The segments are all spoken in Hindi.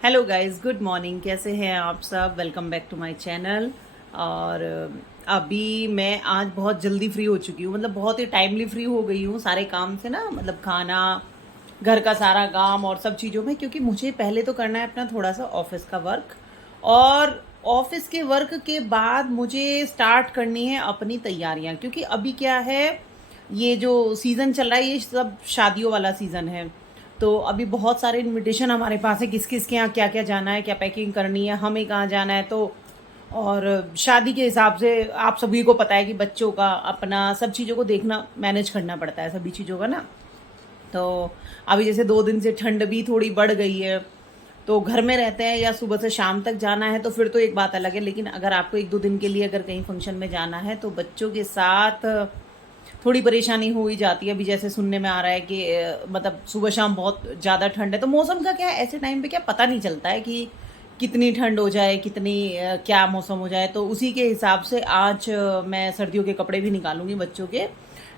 Hello guys, good morning. कैसे हैं आप सब? Welcome back to my channel. और अभी मैं आज बहुत जल्दी फ्री हो चुकी हूँ, मतलब बहुत ही टाइमली फ्री हो गई हूँ सारे काम से ना, मतलब खाना, घर का सारा काम और सब चीज़ों में, क्योंकि मुझे पहले तो करना है अपना थोड़ा सा ऑफिस का वर्क। और ऑफिस के वर्क के बाद मुझे स्टार्ट करनी है अपनी तैयारियाँ, क्योंकि अभी क्या है, ये जो सीज़न चल रहा है ये सब शादियों वाला सीज़न है। तो अभी बहुत सारे इनविटेशन हमारे पास है, किस किस के यहाँ क्या क्या जाना है, क्या पैकिंग करनी है, हमें कहाँ जाना है। तो और शादी के हिसाब से आप सभी को पता है कि बच्चों का अपना सब चीज़ों को देखना, मैनेज करना पड़ता है सभी चीज़ों का ना। तो अभी जैसे 2 दिन से ठंड भी थोड़ी बढ़ गई है, तो घर में रहते हैं या सुबह से शाम तक जाना है तो फिर तो एक बात अलग है। लेकिन अगर आपको 1-2 दिन के लिए अगर कहीं फंक्शन में जाना है तो बच्चों के साथ थोड़ी परेशानी हो ही जाती है। अभी जैसे सुनने में आ रहा है कि मतलब सुबह शाम बहुत ज़्यादा ठंड है, तो मौसम का क्या है, ऐसे टाइम पे क्या पता नहीं चलता है कि कितनी ठंड हो जाए, कितनी क्या मौसम हो जाए। तो उसी के हिसाब से आज मैं सर्दियों के कपड़े भी निकालूंगी बच्चों के।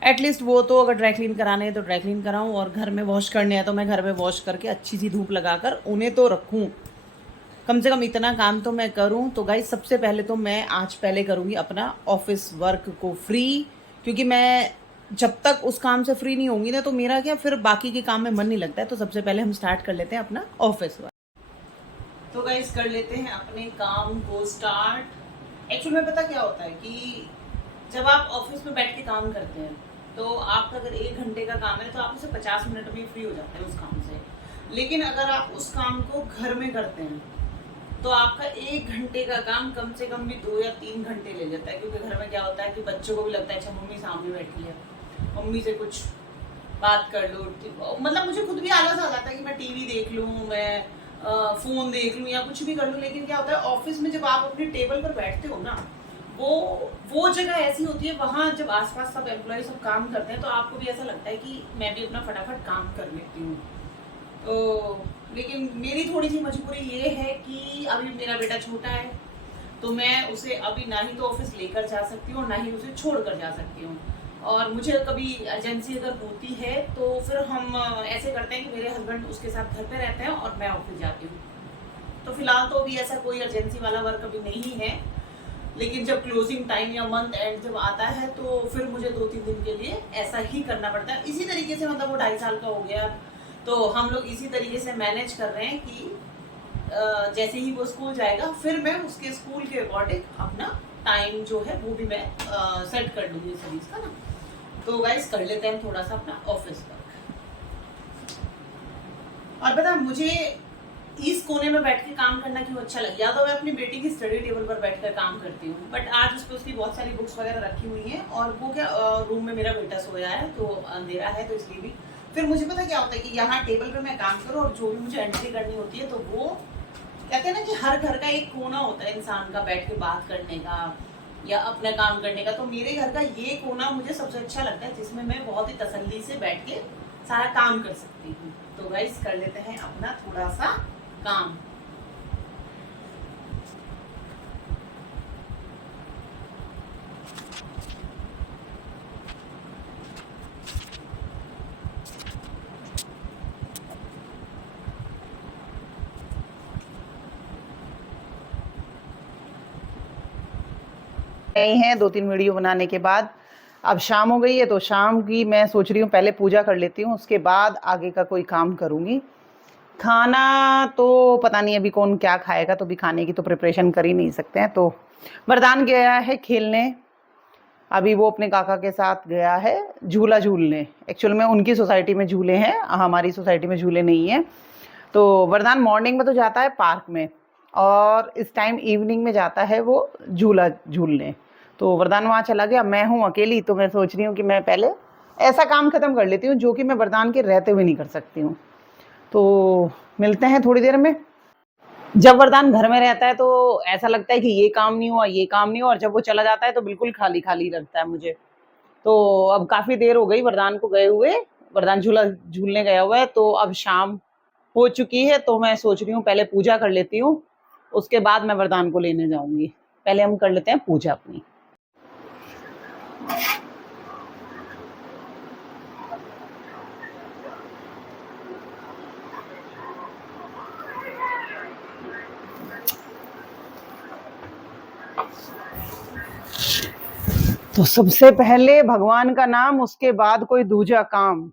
एटलीस्ट वो तो अगर ड्राई क्लीन कराने हैं तो ड्राई क्लीन कराऊं, और घर में वॉश करने हैं तो मैं घर में वॉश करके अच्छी सी धूप लगाकर उन्हें तो रखूं। कम से कम इतना काम तो मैं करूं। तो गाइस, सबसे पहले तो मैं आज पहले करूंगी अपना ऑफिस वर्क को फ्री, क्योंकि मैं जब तक उस काम से फ्री नहीं होंगी ना तो मेरा क्या फिर बाकी के काम में मन नहीं लगता है। तो सबसे पहले हम स्टार्ट कर लेते हैं अपना ऑफिस वर्क। तो गाइस, कर लेते हैं अपने काम को स्टार्ट। एक्चुअली में पता क्या होता है कि जब आप ऑफिस में बैठ के काम करते हैं तो आपका अगर 1 घंटे का काम है तो आप उसे 50 मिनट में फ्री हो जाते हैं उस काम से। लेकिन अगर आप उस काम को घर में करते हैं तो आपका 1 घंटे का काम कम से कम भी 2 या 3 घंटे ले जाता है, क्योंकि घर में क्या होता है कि बच्चों को भी लगता है अच्छा मम्मी सामने बैठी है, मम्मी से कुछ बात कर लो। मतलब मुझे खुद भी आलस आ जाता है कि मैं टीवी देख लूँ, मैं फोन देख लूँ या कुछ भी कर लूँ। लेकिन क्या होता है ऑफिस में जब आप अपने टेबल पर बैठते हो ना, वो वो जगह ऐसी होती है, वहां जब आसपास सब एम्प्लॉय सब काम करते हैं तो आपको भी ऐसा लगता है कि मैं भी अपना फटाफट काम कर लेती हूँ। तो लेकिन मेरी थोड़ी सी मजबूरी ये है कि अभी मेरा बेटा छोटा है, तो मैं उसे अभी ना ही तो ऑफिस लेकर जा सकती हूँ, ना ही उसे छोड़ कर जा सकती हूँ। और मुझे कभी अर्जेंसी अगर होती है तो फिर हम ऐसे करते हैं कि मेरे हस्बैंड उसके साथ घर पे रहते हैं और मैं ऑफिस जाती हूँ। तो फिलहाल तो अभी ऐसा कोई अर्जेंसी वाला वर्क अभी नहीं है। लेकिन जब क्लोजिंग टाइम या मंथ एंड जब आता है तो फिर मुझे 2-3 दिन के लिए ऐसा ही करना पड़ता है। इसी तरीके से, मतलब वो 2.5 साल का हो गया, तो हम लोग इसी तरीके से मैनेज कर रहे हैं कि जैसे ही वो स्कूल जाएगा फिर मैं उसके स्कूल के अकॉर्डिंग अपना टाइम जो है वो भी मैं सेट कर लूँगी सभी का ना। तो गाइस, कर लेते हैं थोड़ा सा अपना ऑफिस वर्क। और पता मुझे इस कोने में बैठ के काम करना क्यों अच्छा लगे, या तो मैं अपनी बेटी की स्टडी टेबल पर बैठकर काम करती हूँ, बट आज उस पर उसकी बहुत सारी बुक्स वगैरह रखी हुई हैं, और वो क्या रूम में मेरा बेटा सोया है तो अंधेरा है, तो इसलिए भी फिर मुझे पता क्या होता है कि यहाँ टेबल पे मैं काम करूँ और जो भी मुझे एंट्री करनी होती है, तो वो कहते हैं ना कि हर घर का एक कोना होता है इंसान का बैठ के बात करने का या अपना काम करने का। तो मेरे घर का ये कोना मुझे सबसे अच्छा लगता है, जिसमें मैं बहुत ही तसल्ली से बैठ के सारा काम कर सकती हूँ। तो गाइस, कर लेते हैं अपना थोड़ा सा काम। गए हैं 2-3 वीडियो बनाने के बाद, अब शाम हो गई है, तो शाम की मैं सोच रही हूँ पहले पूजा कर लेती हूँ, उसके बाद आगे का कोई काम करूँगी। खाना तो पता नहीं अभी कौन क्या खाएगा, तो अभी खाने की तो प्रिपरेशन कर ही नहीं सकते हैं। तो वरदान गया है खेलने, अभी वो अपने काका के साथ गया है झूला झूलने। एक्चुअल में उनकी सोसाइटी में झूले हैं, हमारी सोसाइटी में झूले नहीं हैं। तो वरदान मॉर्निंग में तो जाता है पार्क में, और इस टाइम इवनिंग में जाता है वो झूला झूलने। तो वरदान वहाँ चला गया, मैं हूँ अकेली, तो मैं सोच रही हूँ कि मैं पहले ऐसा काम खत्म कर लेती हूँ जो कि मैं वरदान के रहते हुए नहीं कर सकती हूँ। तो मिलते हैं थोड़ी देर में। जब वरदान घर में रहता है तो ऐसा लगता है कि ये काम नहीं हुआ, ये काम नहीं हुआ, और जब वो चला जाता है तो बिल्कुल खाली खाली लगता है मुझे। तो अब काफी देर हो गई वरदान को गए हुए, वरदान झूला झूलने गया हुआ है, तो अब शाम हो चुकी है, तो मैं सोच रही हूँ पहले पूजा कर लेती हूँ, उसके बाद मैं वरदान को लेने जाऊंगी। पहले हम कर लेते हैं पूजा अपनी। तो सबसे पहले भगवान का नाम, उसके बाद कोई दूजा काम।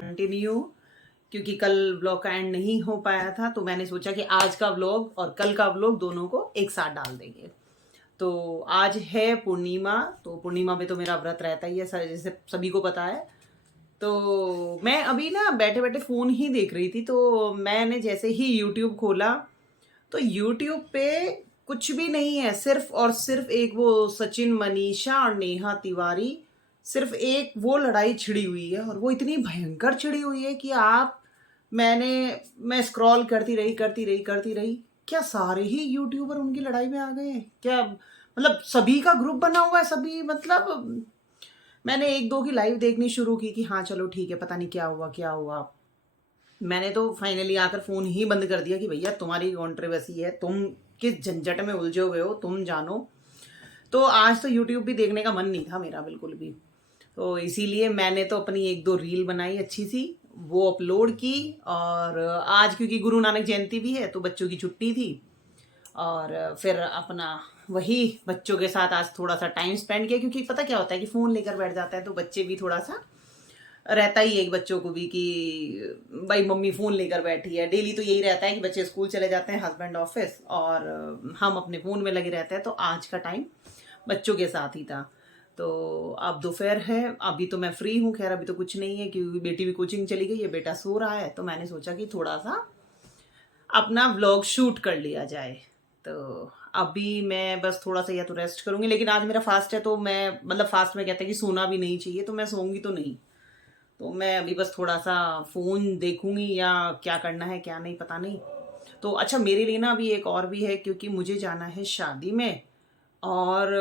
कंटिन्यू, क्योंकि कल ब्लॉग का एंड नहीं हो पाया था तो मैंने सोचा कि आज का ब्लॉग और कल का ब्लॉग दोनों को एक साथ डाल देंगे। तो आज है पूर्णिमा, तो पूर्णिमा में तो मेरा व्रत रहता ही है, जैसे सभी को पता है। तो मैं अभी ना बैठे बैठे फ़ोन ही देख रही थी, तो मैंने जैसे ही यूट्यूब खोला तो यूट्यूब पे कुछ भी नहीं है, सिर्फ और सिर्फ एक वो सचिन, मनीषा और नेहा तिवारी, सिर्फ एक वो लड़ाई छिड़ी हुई है और वो इतनी भयंकर छिड़ी हुई है कि मैं स्क्रॉल करती रही, क्या सारे ही यूट्यूबर उनकी लड़ाई में आ गए हैं क्या? मतलब सभी का ग्रुप बना हुआ है, सभी, मतलब मैंने एक दो की लाइव देखनी शुरू की कि हाँ चलो ठीक है, पता नहीं क्या हुआ। मैंने तो फाइनली आकर फ़ोन ही बंद कर दिया कि भैया तुम्हारी कॉन्ट्रोवर्सी है, तुम किस झंझट में उलझे हुए हो, तुम जानो। तो आज तो यूट्यूब भी देखने का मन नहीं था मेरा बिल्कुल भी, तो इसीलिए मैंने तो अपनी एक दो रील बनाई अच्छी सी, वो अपलोड की। और आज क्योंकि गुरु नानक जयंती भी है तो बच्चों की छुट्टी थी, और फिर अपना वही बच्चों के साथ आज थोड़ा सा टाइम स्पेंड किया, क्योंकि पता क्या होता है कि फ़ोन लेकर बैठ जाता है तो बच्चे भी थोड़ा सा रहता ही है कि बच्चों को भी कि भाई मम्मी फ़ोन लेकर बैठी है। डेली तो यही रहता है कि बच्चे स्कूल चले जाते हैं, हस्बैंड ऑफिस, और हम अपने फ़ोन में लगे रहते हैं। तो आज का टाइम बच्चों के साथ ही था। तो अब दोपहर है, अभी तो मैं फ्री हूँ। खैर अभी तो कुछ नहीं है क्योंकि बेटी भी कोचिंग चली गई है, बेटा सो रहा है, तो मैंने सोचा कि थोड़ा सा अपना व्लॉग शूट कर लिया जाए। तो अभी मैं बस थोड़ा सा या तो रेस्ट करूँगी, लेकिन आज मेरा फास्ट है तो मैं, मतलब फास्ट में कहते हैं कि सोना भी नहीं चाहिए, तो मैं सोऊंगी तो नहीं। तो मैं अभी बस थोड़ा सा फ़ोन देखूंगी या क्या करना है क्या नहीं पता नहीं। तो अच्छा, मेरे लिए ना अभी एक और भी है, क्योंकि मुझे जाना है शादी में। और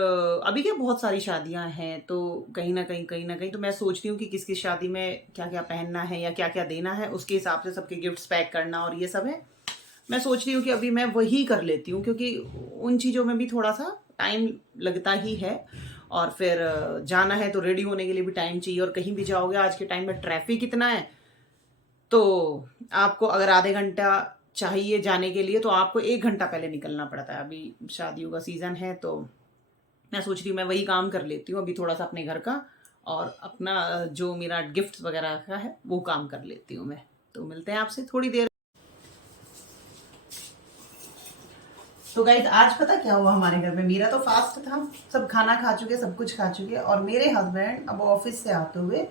अभी क्या बहुत सारी शादियां हैं, तो कहीं ना कहीं तो मैं सोचती हूँ कि किस किस शादी में क्या क्या पहनना है या क्या क्या देना है, उसके हिसाब से सबके गिफ्ट्स पैक करना और ये सब है। मैं सोच रही हूँ कि अभी मैं वही कर लेती हूँ, क्योंकि उन चीज़ों में भी थोड़ा सा टाइम लगता ही है। और फिर जाना है तो रेडी होने के लिए भी टाइम चाहिए, और कहीं भी जाओगे आज के टाइम में ट्रैफिक इतना है, तो आपको अगर आधे घंटा चाहिए जाने के लिए तो आपको 1 घंटा पहले निकलना पड़ता है। अभी शादियों का सीज़न है, तो मैं सोच रही हूँ मैं वही काम कर लेती हूँ अभी थोड़ा सा अपने घर का, और अपना जो मेरा गिफ्ट वगैरह का है वो काम कर लेती हूँ मैं। तो मिलते हैं आपसे थोड़ी देर। तो गाइज आज पता क्या हुआ हमारे घर में, मेरा तो फास्ट था, सब खाना खा चुके, सब कुछ खा चुके, और मेरे हस्बैंड अब ऑफिस से आते हुए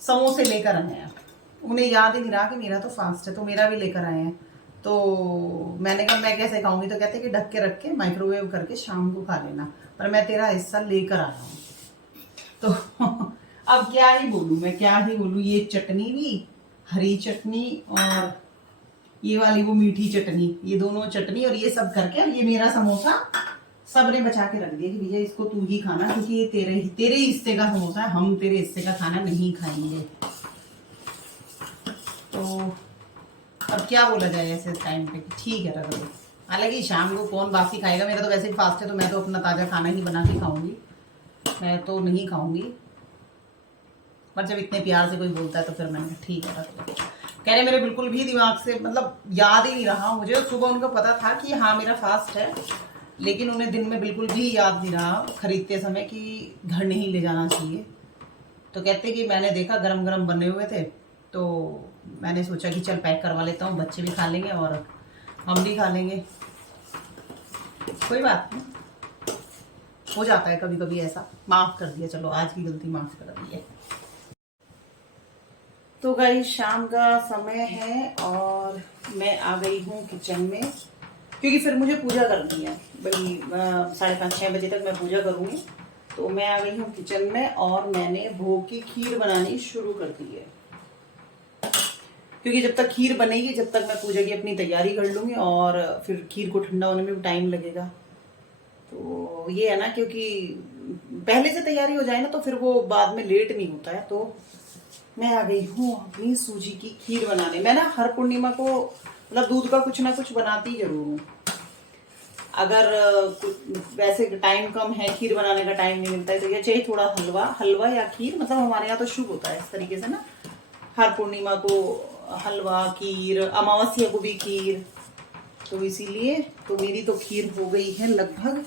समोसे लेकर आए हैं। उन्हें याद ही नहीं रहा कि मेरा तो फास्ट है, तो मेरा भी लेकर आए हैं। तो मैंने कहा मैं कैसे खाऊंगी, तो कहते कि ढक के रख के माइक्रोवेव करके शाम को खा लेना, पर मैं तेरा हिस्सा लेकर आया हूँ। तो अब क्या ही बोलूँ, मैं क्या ही बोलूँ, ये चटनी भी, हरी चटनी, और ये वाली वो मीठी चटनी, ये दोनों चटनी और ये सब करके, और ये मेरा समोसा सबने बचा के रख दिया कि भैया इसको तू ही खाना, क्योंकि ये तेरे ही हिस्से का समोसा है, हम तेरे हिस्से का खाना नहीं खाएंगे। तो अब क्या बोला जाए ऐसे टाइम पे, ठीक है रख दो। हालांकि शाम को कौन बासी खाएगा, मेरा तो वैसे ही फास्ट है, तो मैं तो अपना ताज़ा खाना ही बना के खाऊंगी, मैं तो नहीं खाऊंगी। पर जब इतने प्यार से कोई बोलता है तो फिर मैंने ठीक है रख दो। कह रहे मेरे बिल्कुल भी दिमाग से मतलब याद ही नहीं रहा मुझे। सुबह उनको पता था कि हाँ मेरा फास्ट है, लेकिन उन्हें दिन में बिल्कुल भी याद नहीं रहा खरीदते समय कि घर नहीं ले जाना चाहिए। तो कहते कि मैंने देखा गरम गरम बने हुए थे, तो मैंने सोचा कि चल पैक करवा लेता हूँ, बच्चे भी खा लेंगे और हम भी खा लेंगे। कोई बात नहीं, हो जाता है कभी कभी ऐसा, माफ़ कर दिया, चलो आज की गलती माफ़ कर दी है। तो गाइस शाम का समय है और मैं आ गई हूँ किचन में, क्योंकि फिर मुझे पूजा करनी है भाई। 5:30-6 बजे तक मैं पूजा करूँगी। तो मैं आ गई हूँ किचन में और मैंने भोग की खीर बनानी शुरू कर दी है, क्योंकि जब तक खीर बनेगी जब तक मैं पूजा की अपनी तैयारी कर लूँगी और फिर खीर को ठंडा होने में भी टाइम लगेगा। तो ये है ना, क्योंकि पहले से तैयारी हो जाए ना तो फिर वो बाद में लेट नहीं होता है। तो मैं आ गई हूँ अपनी सूजी की खीर बनाने। मैं ना हर पूर्णिमा को मतलब दूध का कुछ ना कुछ बनाती जरूर हूँ। अगर वैसे टाइम कम है, खीर बनाने का टाइम नहीं मिलता है, तो ये चाहिए थोड़ा हलवा, हलवा या खीर, मतलब हमारे यहाँ तो शुभ होता है इस तरीके से ना, हर पूर्णिमा को हलवा खीर, अमावस्या को भी खीर। तो इसीलिए तो मेरी तो खीर हो गई है लगभग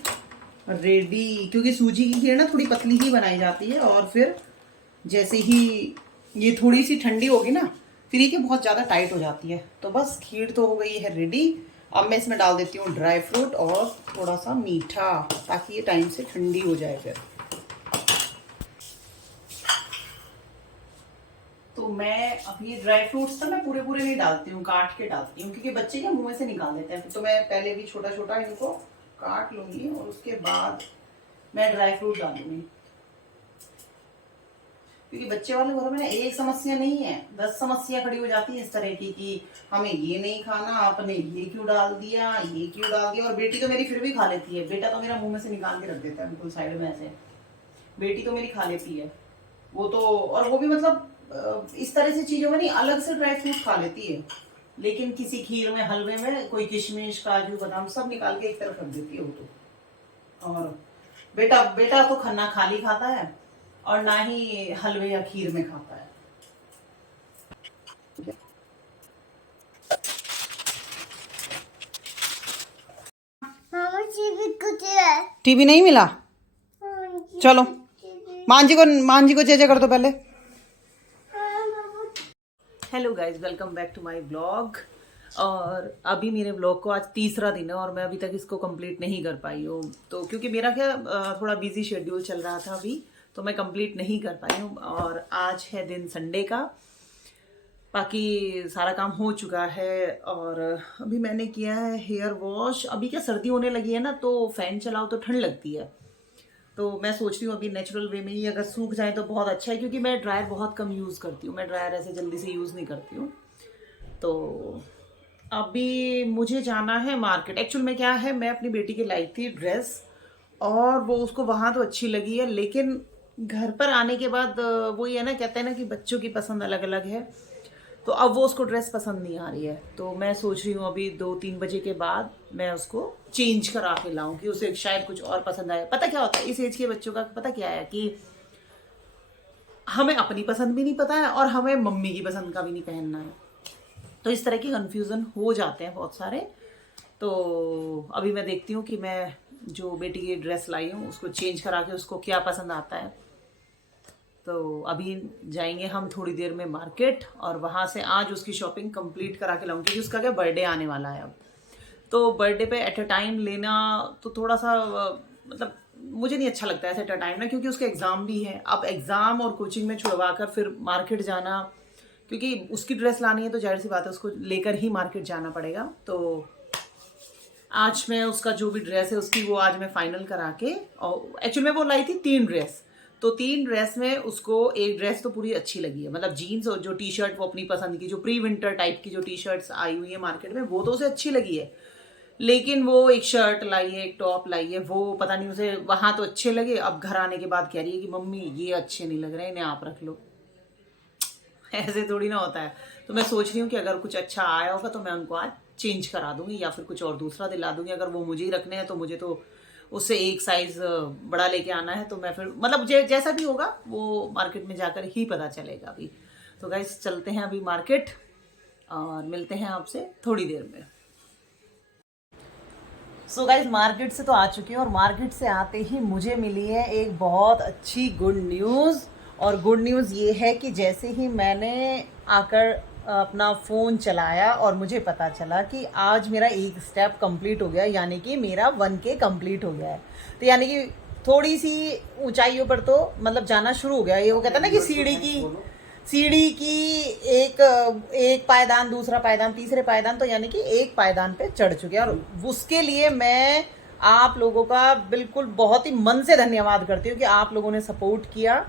रेडी, क्योंकि सूजी की खीर ना थोड़ी पतली ही बनाई जाती है और फिर जैसे ही ये थोड़ी सी ठंडी होगी ना फिर ये बहुत ज़्यादा टाइट हो जाती है। तो बस खीर तो हो गई है रेडी। अब मैं इसमें डाल देती हूँ ड्राई फ्रूट और थोड़ा सा मीठा, ताकि ये टाइम से ठंडी हो जाए फिर। तो मैं अभी ड्राई फ्रूट्स तो मैं पूरे पूरे नहीं डालती हूँ, काट के डालती हूँ, क्योंकि बच्चे क्या मुंह में से निकाल देते हैं। तो मैं पहले भी छोटा छोटा इनको काट लूंगी और उसके बाद मैं ड्राई फ्रूट डालूंगी, क्योंकि बच्चे वाले घरों में ना एक समस्या नहीं है, 10 समस्या खड़ी हो जाती है इस तरह की कि हमें ये नहीं खाना, आपने ये क्यों डाल दिया, ये क्यों डाल दिया। और बेटी तो मेरी फिर भी खा लेती है, बेटा तो मेरा मुंह में से निकाल के रख देता है बिल्कुल साइड में ऐसे। बेटी तो मेरी खा लेती है वो तो, और वो भी मतलब इस तरह से चीजों में नहीं, अलग से ड्राई फ्रूट खा लेती है, लेकिन किसी खीर में हलवे में कोई किशमिश काजू बादाम सब निकाल के एक तरफ रख देती है वो तो। और बेटा बेटा तो खाना खाली खाता है और ना ही हलवे या खीर में खाता है। टीवी नहीं मिला, चलो मान जी को चेचे कर दो पहले। Hello guys, welcome back to my blog. और अभी मेरे ब्लॉग को आज तीसरा दिन है और मैं अभी तक इसको कंप्लीट नहीं कर पाई हूँ। तो क्योंकि मेरा क्या थोड़ा बिजी शेड्यूल चल रहा था अभी, तो मैं कंप्लीट नहीं कर पाई हूँ। और आज है दिन संडे का, बाकी सारा काम हो चुका है। और अभी मैंने किया है हेयर वॉश। अभी क्या सर्दी होने लगी है ना, तो फैन चलाओ तो ठंड लगती है, तो मैं सोच रही हूँ अभी नेचुरल वे में ही अगर सूख जाए तो बहुत अच्छा है, क्योंकि मैं ड्रायर बहुत कम यूज़ करती हूँ। मैं ड्रायर ऐसे जल्दी से यूज़ नहीं करती हूँ। तो अभी मुझे जाना है मार्केट। एक्चुअल में क्या है, मैं अपनी बेटी की लाई थी ड्रेस और वो उसको वहाँ तो अच्छी लगी है, लेकिन घर पर आने के बाद वही है ना, कहते हैं ना कि बच्चों की पसंद अलग अलग है। तो अब वो उसको ड्रेस पसंद नहीं आ रही है, तो मैं सोच रही हूँ अभी 2-3 बजे के बाद मैं उसको चेंज करा के लाऊं, कि उसे शायद कुछ और पसंद आए। पता क्या होता है इस एज के बच्चों का, पता क्या है कि हमें अपनी पसंद भी नहीं पता है और हमें मम्मी की पसंद का भी नहीं पहनना है, तो इस तरह की कन्फ्यूज़न हो जाते हैं बहुत सारे। तो अभी मैं देखती हूँ कि मैं जो बेटी की ड्रेस लाई हूँ उसको चेंज करा के उसको क्या पसंद आता है। तो अभी जाएंगे हम थोड़ी देर में मार्केट और वहाँ से आज उसकी शॉपिंग कंप्लीट करा के लाऊंगी, क्योंकि उसका क्या बर्थडे आने वाला है अब। तो बर्थडे पे एट अ टाइम लेना तो थोड़ा सा मतलब मुझे नहीं अच्छा लगता है एट अ टाइम ना, क्योंकि उसके एग्ज़ाम भी है। अब एग्ज़ाम और कोचिंग में छुड़वा कर फिर मार्केट जाना, क्योंकि उसकी ड्रेस लानी है तो जाहिर सी बात है उसको लेकर ही मार्केट जाना पड़ेगा। तो आज मैं उसका जो भी ड्रेस है उसकी वो आज मैं फाइनल करा के, और एक्चुअली में वो लाई थी 3 ड्रेस, तो 3 ड्रेस में उसको एक ड्रेस तो पूरी अच्छी लगी है, मतलब जीन्स और जो टी शर्ट वो अपनी पसंद की, जो प्री विंटर टाइप की जो टी शर्ट्स आई हुई है मार्केट में, वो तो उसे अच्छी लगी है। लेकिन वो एक शर्ट लाई है, एक टॉप लाई है, वो पता नहीं उसे वहाँ तो अच्छे लगे, अब घर आने के बाद कह रही है कि मम्मी ये अच्छे नहीं लग रहे, इन्हें आप रख लो। ऐसे थोड़ी ना होता है। तो मैं सोच रही हूँ कि अगर कुछ अच्छा आया होगा तो मैं उनको आज चेंज करा दूंगी या फिर कुछ और दूसरा दिला दूंगी। अगर वो मुझे ही रखने हैं तो मुझे तो उससे एक साइज बड़ा लेके आना है, तो मैं फिर मतलब जैसा भी होगा वो मार्केट में जाकर ही पता चलेगा अभी। तो गाइस चलते हैं अभी मार्केट और मिलते हैं आपसे थोड़ी देर में। सो गाइस मार्केट से तो आ चुकी हूँ और मार्केट से आते ही मुझे मिली है एक बहुत अच्छी गुड न्यूज़। और गुड न्यूज़ ये है कि जैसे ही मैंने आकर अपना फ़ोन चलाया और मुझे पता चला कि आज मेरा एक स्टेप कंप्लीट हो गया, यानी कि मेरा 1K कंप्लीट हो गया है। तो यानी कि थोड़ी सी ऊंचाइयों पर तो मतलब जाना शुरू हो गया। ये वो कहता है ना कि सीढ़ी की एक एक पायदान, दूसरा पायदान, तीसरे पायदान, तो यानी कि एक पायदान पे चढ़ चुके हैं। और उसके लिए मैं आप लोगों का बिल्कुल बहुत ही मन से धन्यवाद करती हूँ कि आप लोगों ने सपोर्ट किया,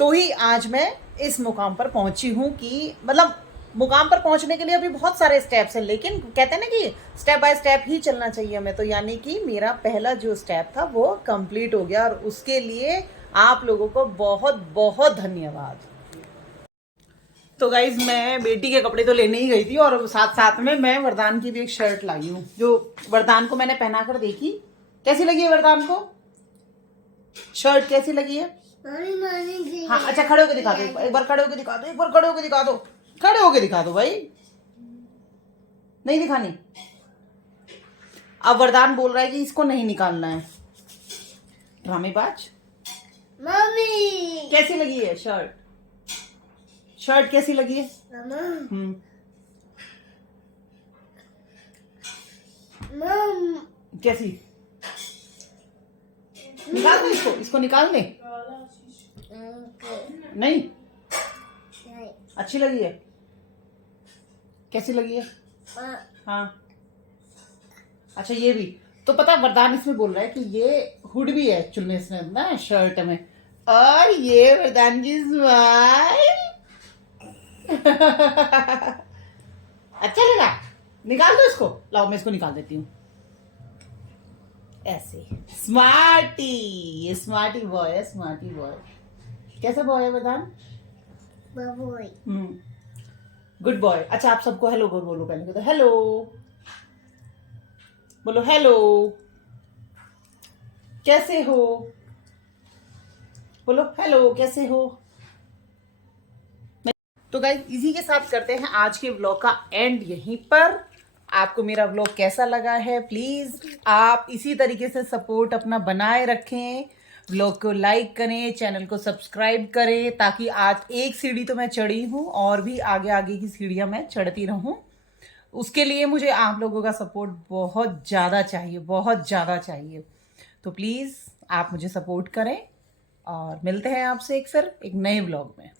तो ही आज मैं इस मुकाम पर पहुंची हूँ। कि मतलब मुकाम पर पहुंचने के लिए अभी बहुत सारे स्टेप्स हैं, लेकिन कहते हैं ना कि स्टेप बाय स्टेप ही चलना चाहिए हमें। तो यानी कि मेरा पहला जो स्टेप था वो कंप्लीट हो गया, और उसके लिए आप लोगों को बहुत बहुत धन्यवाद। तो गाइज मैं बेटी के कपड़े तो लेने ही गई थी, और साथ साथ में मैं वरदान की भी एक शर्ट लाई हूँ, जो वरदान को मैंने पहना कर देखी। कैसी लगी है वरदान को शर्ट? कैसी लगी है? हाँ अच्छा, खड़े होके दिखा दो, एक बार खड़े होके दिखा दो, एक बार खड़े होके दिखा दो, खड़े होके दिखा दो भाई। नहीं दिखानी? अब वरदान बोल रहा है कि इसको नहीं निकालना है। ड्रामेबाज। मम्मी कैसी लगी है शर्ट? शर्ट कैसी लगी है? मम कैसी? निकाल दे इसको, इसको निकाल दे। नहीं अच्छी लगी है? कैसी लगी है? हाँ अच्छा, ये भी तो पता, वरदान इसमें बोल रहा है कि ये हुड भी है एक्चुअल में इसमें ना शर्ट में, और ये वरदान की स्माइल। अच्छा लगा? निकाल दो इसको, लाओ मैं इसको निकाल देती हूँ। ऐसे स्मार्टी, ये स्मार्टी बॉय है, स्मार्टी बॉय। कैसा बॉय है वरदान? बबोई गुड बॉय। अच्छा आप सबको हेलो बोलो पहले, तो हेलो बोलो, हेलो कैसे हो? बोलो हेलो कैसे हो? तो गाइस इसी के साथ करते हैं आज के व्लॉग का एंड यहीं पर। आपको मेरा व्लॉग कैसा लगा है, प्लीज आप इसी तरीके से सपोर्ट अपना बनाए रखें, व्लॉग को लाइक करें, चैनल को सब्सक्राइब करें, ताकि आज एक सीढ़ी तो मैं चढ़ी हूँ और भी आगे आगे की सीढ़ियां मैं चढ़ती रहूं। उसके लिए मुझे आप लोगों का सपोर्ट बहुत ज़्यादा चाहिए, बहुत ज़्यादा चाहिए। तो प्लीज़ आप मुझे सपोर्ट करें, और मिलते हैं आपसे एक नए व्लॉग में।